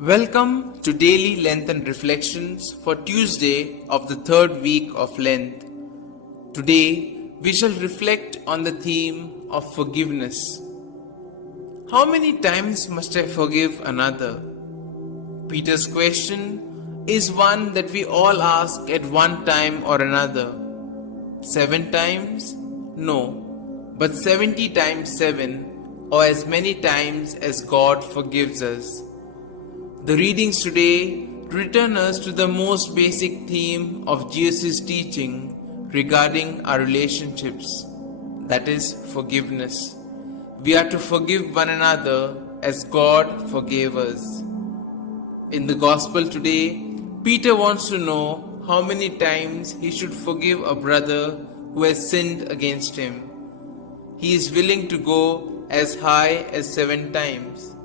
Welcome to Daily Lenten Reflections for Tuesday of the third week of Lent. Today we shall reflect on the theme of forgiveness. How many times must I forgive another? Peter's question is one that we all ask at one time or another. 7 times? No, but 70 times 7, or as many times as God forgives us. The readings today return us to the most basic theme of Jesus' teaching regarding our relationships, that is, forgiveness. We are to forgive one another as God forgave us. In the Gospel today, Peter wants to know how many times he should forgive a brother who has sinned against him. He is willing to go as high as 7 times.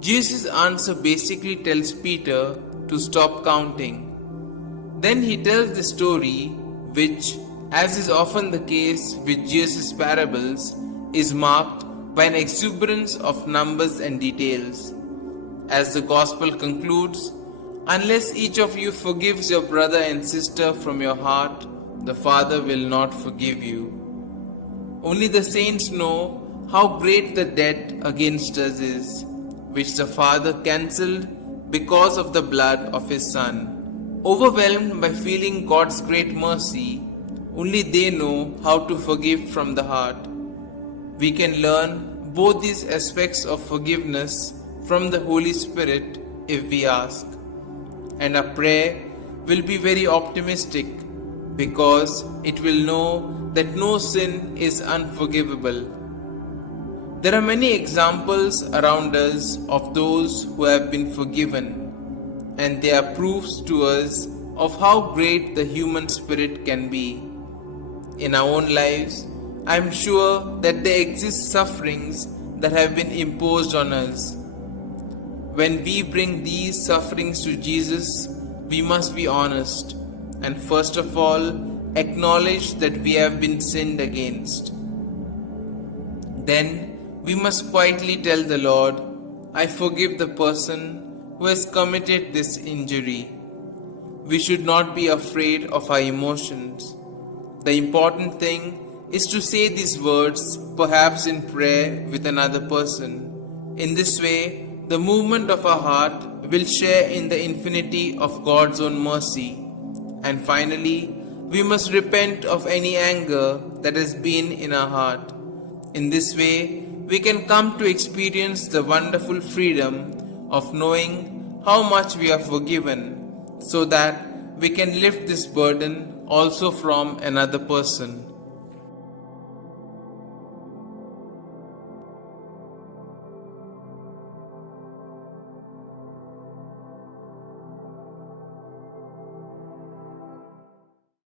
Jesus' answer basically tells Peter to stop counting. Then he tells the story which, as is often the case with Jesus' parables, is marked by an exuberance of numbers and details. As the Gospel concludes, unless each of you forgives your brother and sister from your heart, the Father will not forgive you. Only the saints know how great the debt against us is, which the Father cancelled because of the blood of His Son. Overwhelmed by feeling God's great mercy, only they know how to forgive from the heart. We can learn both these aspects of forgiveness from the Holy Spirit if we ask. And our prayer will be very optimistic because it will know that no sin is unforgivable. There are many examples around us of those who have been forgiven, and they are proofs to us of how great the human spirit can be. In our own lives, I am sure that there exist sufferings that have been imposed on us. When we bring these sufferings to Jesus, we must be honest and first of all acknowledge that we have been sinned against. Then we must quietly tell the Lord, I forgive the person who has committed this injury. We should not be afraid of our emotions. The important thing is to say these words, perhaps in prayer with another person. In this way, the movement of our heart will share in the infinity of God's own mercy. And finally, we must repent of any anger that has been in our heart. In this way, we can come to experience the wonderful freedom of knowing how much we are forgiven, so that we can lift this burden also from another person.